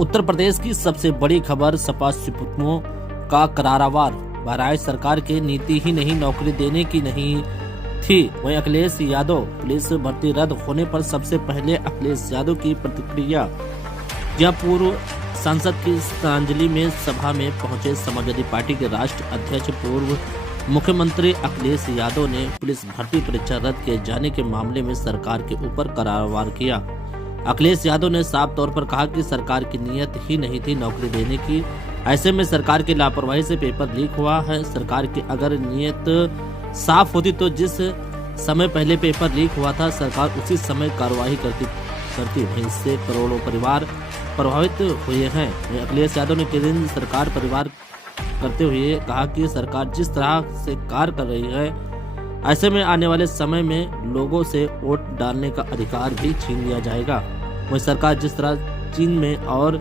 उत्तर प्रदेश की सबसे बड़ी खबर, सपा सुप्रीमो का करारावार। बहराइच सरकार की नीति ही नहीं नौकरी देने की नहीं थी। वहीं अखिलेश यादव पुलिस भर्ती रद्द होने पर सबसे पहले अखिलेश यादव की प्रतिक्रिया। जहां पूर्व सांसद की श्रद्धांजलि में सभा में पहुंचे समाजवादी पार्टी के राष्ट्रीय अध्यक्ष पूर्व मुख्यमंत्री अखिलेश यादव ने पुलिस भर्ती परीक्षा रद्द किए जाने के मामले में सरकार के ऊपर करारवार किया। अखिलेश यादव ने साफ तौर पर कहा कि सरकार की नीयत ही नहीं थी नौकरी देने की। ऐसे में सरकार की लापरवाही से पेपर लीक हुआ है। सरकार की अगर नीयत साफ होती तो जिस समय पहले पेपर लीक हुआ था सरकार उसी समय कार्रवाई करती। वहीं इससे करोड़ों परिवार प्रभावित हुए हैं। अखिलेश यादव ने केंद्र सरकार परिवार करते हुए कहा कि सरकार जिस तरह से कार्य कर रही है, ऐसे में आने वाले समय में लोगों से वोट डालने का अधिकार भी छीन लिया जाएगा। वही सरकार जिस तरह चीन में और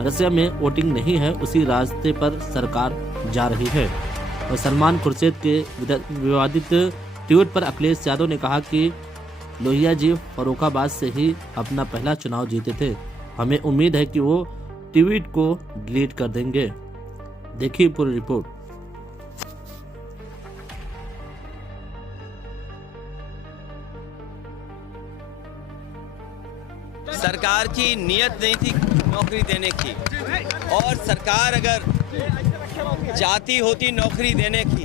रसिया में वोटिंग नहीं है, उसी रास्ते पर सरकार जा रही है। और सलमान खुर्शीद के विवादित ट्वीट पर अखिलेश यादव ने कहा कि लोहिया जी फर्रुखाबाद से ही अपना पहला चुनाव जीते थे। हमें उम्मीद है कि वो ट्वीट को डिलीट कर देंगे। देखिए पूरी रिपोर्ट। सरकार की नीयत नहीं थी नौकरी देने की, और सरकार अगर चाहती होती नौकरी देने की,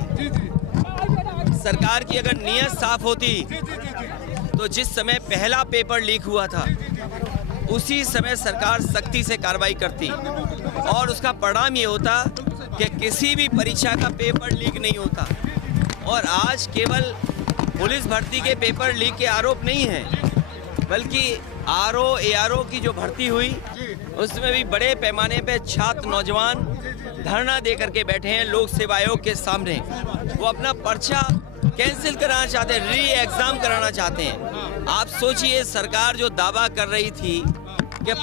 सरकार की अगर नीयत साफ होती तो जिस समय पहला पेपर लीक हुआ था उसी समय सरकार सख्ती से कार्रवाई करती और उसका परिणाम ये होता कि किसी भी परीक्षा का पेपर लीक नहीं होता। और आज केवल पुलिस भर्ती के पेपर लीक के आरोप नहीं है, बल्कि ARO की जो भर्ती हुई उसमें भी बड़े पैमाने पे छात्र नौजवान धरना दे करके बैठे हैं लोक सेवा आयोग के सामने। वो अपना पर्चा कैंसिल कराना चाहते हैं, री एग्जाम कराना चाहते हैं। आप सोचिए, सरकार जो दावा कर रही थी कि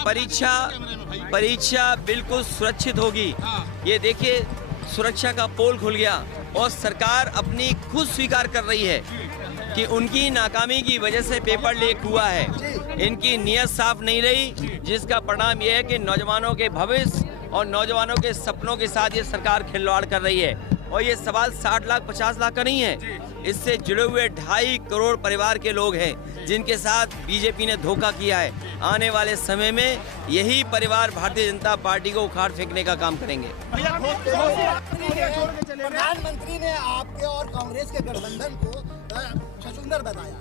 परीक्षा बिल्कुल सुरक्षित होगी, ये देखिए सुरक्षा का पोल खुल गया और सरकार अपनी खुद स्वीकार कर रही है कि उनकी नाकामी की वजह से पेपर लीक हुआ है। इनकी नीयत साफ नहीं रही, जिसका परिणाम यह है कि नौजवानों के भविष्य और नौजवानों के सपनों के साथ ये सरकार खिलवाड़ कर रही है। और ये सवाल 60 लाख 50 लाख का नहीं है, इससे जुड़े हुए 2.5 करोड़ परिवार के लोग हैं जिनके साथ बीजेपी ने धोखा किया है। आने वाले समय में यही परिवार भारतीय जनता पार्टी को उखाड़ फेंकने का काम करेंगे। प्रधानमंत्री ने आपके और कांग्रेस के गठबंधन को छछूंदर बताया।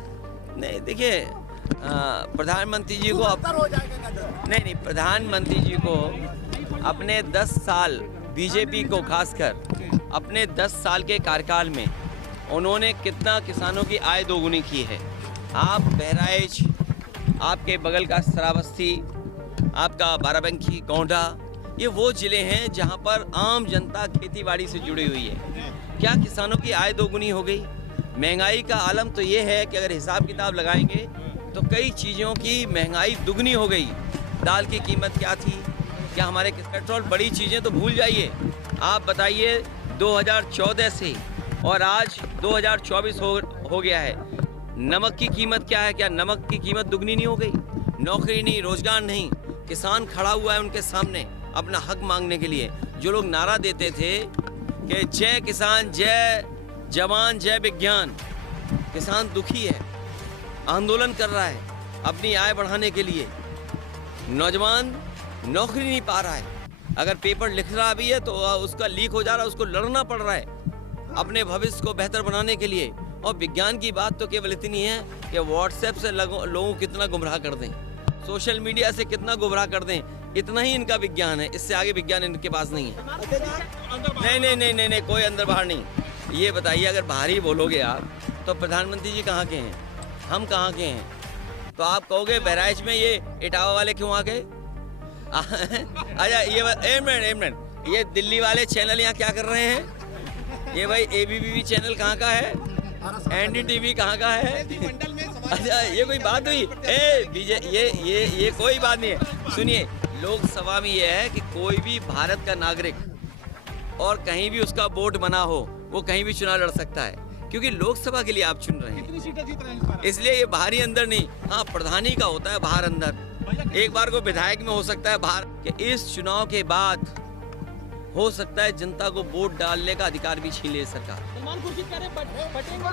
नहीं, देखिए प्रधानमंत्री जी को नहीं, प्रधानमंत्री जी को अपने 10 साल बीजेपी को खासकर अपने 10 साल के कार्यकाल में उन्होंने कितना किसानों की आय दोगुनी की है। आप बहराइच, आपके बगल का श्रावस्ती, आपका बाराबंकी, गोंडा, ये वो जिले हैं जहां पर आम जनता खेतीबाड़ी से जुड़ी हुई है। क्या किसानों की आय दोगुनी हो गई? महंगाई का आलम तो ये है कि अगर हिसाब किताब लगाएंगे तो कई चीज़ों की महंगाई दुगनी हो गई। दाल की कीमत क्या थी, क्या हमारे पेट्रोल, बड़ी चीज़ें तो भूल जाइए। आप बताइए 2014 से और आज 2024 हो गया है, नमक की कीमत क्या है? क्या नमक की कीमत दुगनी नहीं हो गई? नौकरी नहीं, रोजगार नहीं, किसान खड़ा हुआ है उनके सामने अपना हक मांगने के लिए। जो लोग नारा देते थे कि जय किसान, जय जवान, जय विज्ञान, किसान दुखी है, आंदोलन कर रहा है अपनी आय बढ़ाने के लिए। नौजवान नौकरी नहीं पा रहा है, अगर पेपर लिख रहा भी है तो उसका लीक हो जा रहा है, उसको लड़ना पड़ रहा है अपने भविष्य को बेहतर बनाने के लिए। और विज्ञान की बात तो केवल इतनी है कि व्हाट्सएप से लोगों को कितना गुमराह कर दें, सोशल मीडिया से कितना गुमराह कर दें, इतना ही इनका विज्ञान है। इससे आगे विज्ञान इनके पास नहीं है। नहीं, कोई अंदर बाहर नहीं। ये बताइए, अगर बाहर ही बोलोगे आप तो प्रधानमंत्री जी कहाँ के हैं, हम कहाँ के हैं? तो आप कहोगे बहराइच में ये इटावा वाले क्यों आ गए? अच्छा, ये एक मिनट, ये दिल्ली वाले चैनल यहाँ क्या कर रहे हैं? ये भाई ABP चैनल कहाँ का है? NDTV कहाँ का है? अच्छा, ये कोई बात हुई? ये कोई बात नहीं है। सुनिए, लोकसभा में ये है कि कोई भी भारत का नागरिक और कहीं भी उसका वोट बना हो, वो कहीं भी चुनाव लड़ सकता है, क्योंकि लोकसभा के लिए आप चुन रहे हैं, इसलिए ये बाहरी अंदर नहीं। हाँ, प्रधानी का होता है बाहर अंदर। एक बार को विधायक में हो सकता है बाहर कि इस चुनाव के बाद हो सकता है जनता को वोट डालने का अधिकार भी छीन ले सरकार।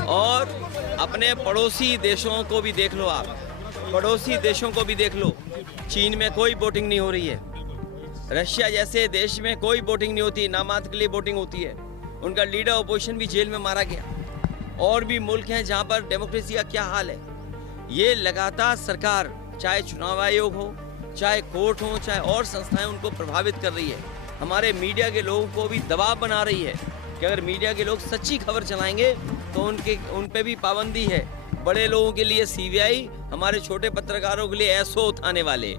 और अपने पड़ोसी देशों को भी देख लो आप, पड़ोसी देशों को भी देख लो। चीन में कोई वोटिंग नहीं हो रही है, रशिया जैसे देश में कोई वोटिंग नहीं होती, नामात्र के लिए वोटिंग होती है। उनका लीडर अपोजिशन भी जेल में मारा गया। और भी मुल्क हैं जहां पर डेमोक्रेसी का क्या हाल है। ये लगातार सरकार, चाहे चुनाव आयोग हो, चाहे कोर्ट हो, चाहे और संस्थाएं, उनको प्रभावित कर रही है। हमारे मीडिया के लोगों को भी दबाव बना रही है कि अगर मीडिया के लोग सच्ची खबर चलाएंगे तो उन पे भी पाबंदी है। बड़े लोगों के लिए CBI, हमारे छोटे पत्रकारों के लिए SO उठाने वाले।